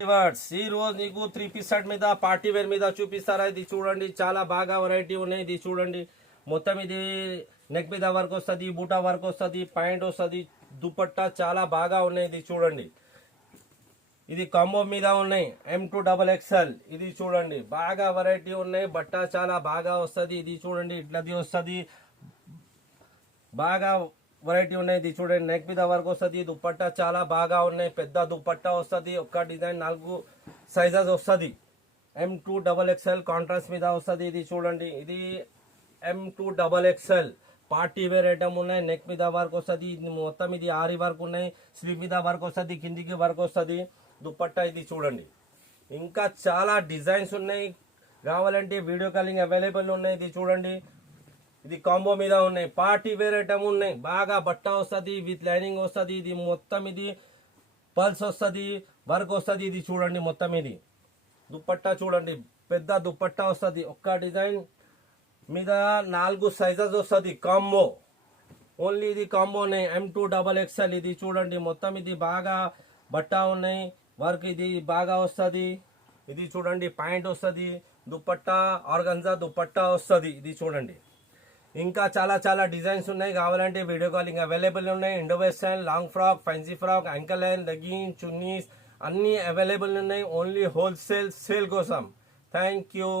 ఈ రోజు నీకు 3 పీస్ సెట్ మీద పార్టీ వేర్ మీద చూపిస్తారా. ఇది చూడండి, చాలా బాగా వెరైటీ ఉన్నాయి. ఇది చూడండి, మొత్తం ఇది నెక్ మీద వర్క్ వస్తుంది, బూటా వర్క్ వస్తుంది, ప్యాంట్ వస్తుంది, దుపట్టా చాలా బాగా ఉన్నాయి. ఇది చూడండి, ఇది కాంబో మీద ఉన్నాయి. M2XXL. ఇది చూడండి, బాగా వెరైటీ ఉన్నాయి. బట్ట చాలా బాగా వస్తుంది. ఇది చూడండి, ఇట్లది వస్తుంది, బాగా వెరైటీ ఉన్నాయి. ఇది చూడండి, నెక్ మీద వర్క్ వస్తుంది, దుపట్టా చాలా బాగా ఉన్నాయి. పెద్ద దుపట్టా వస్తుంది, ఒక్క డిజైన్ 4 సైజెస్ వస్తుంది. M2XXL కాంట్రాస్ట్ మీద వస్తుంది. ఇది చూడండి, ఇది M2XXL పార్టీ వేర్ ఐటమ్ ఉన్నాయి. నెక్ మీద వర్క్ వస్తుంది, మొత్తం ఇది ఆరి వర్క్ ఉన్నాయి. స్లీవ్ మీద వర్క్ వస్తుంది, కిందికి వర్క్ వస్తుంది, దుపట్టా. ఇది చూడండి, ఇంకా చాలా డిజైన్స్ ఉన్నాయి. కావాలంటే వీడియో కాలింగ్ అవైలబుల్ ఉన్నాయి. ఇది చూడండి, ఇది కాంబో మీద ఉన్నాయి. పార్టీ వేర్ ఐటమ్ ఉన్నాయి. బాగా బట్ట వస్తుంది, విత్ లైనింగ్ వస్తుంది. ఇది మొత్తం ఇది పల్స్ వస్తుంది, వర్క్ వస్తుంది. ఇది చూడండి, మొత్తం ఇది దుపట్టా చూడండి, పెద్ద దుపట్టా వస్తుంది. ఒక్క డిజైన్ మీద 4 సైజెస్ వస్తుంది. కాంబో ఓన్లీ ఇది కాంబోనే. M2XXL. ఇది చూడండి, మొత్తం ఇది బాగా బట్ట ఉన్నాయి, వర్క్ ఇది బాగా వస్తుంది. ఇది చూడండి, ప్యాంట్ వస్తుంది, దుపట్టా ఆర్గంజా దుపట్టా వస్తుంది. ఇది చూడండి, ఇంకా చాలా చాలా డిజైన్స్ ఉన్నాయి. కావాలంటే వీడియో కాలింగ్ అవైలబుల్ ఉన్నాయి. Indo western, long frock, fancy frock, ankle line, legging, chunnis అన్నీ అవైలబుల్ ఉన్నాయి. ఓన్లీ హోల్సేల్ సేల్ కోసం. Thank you.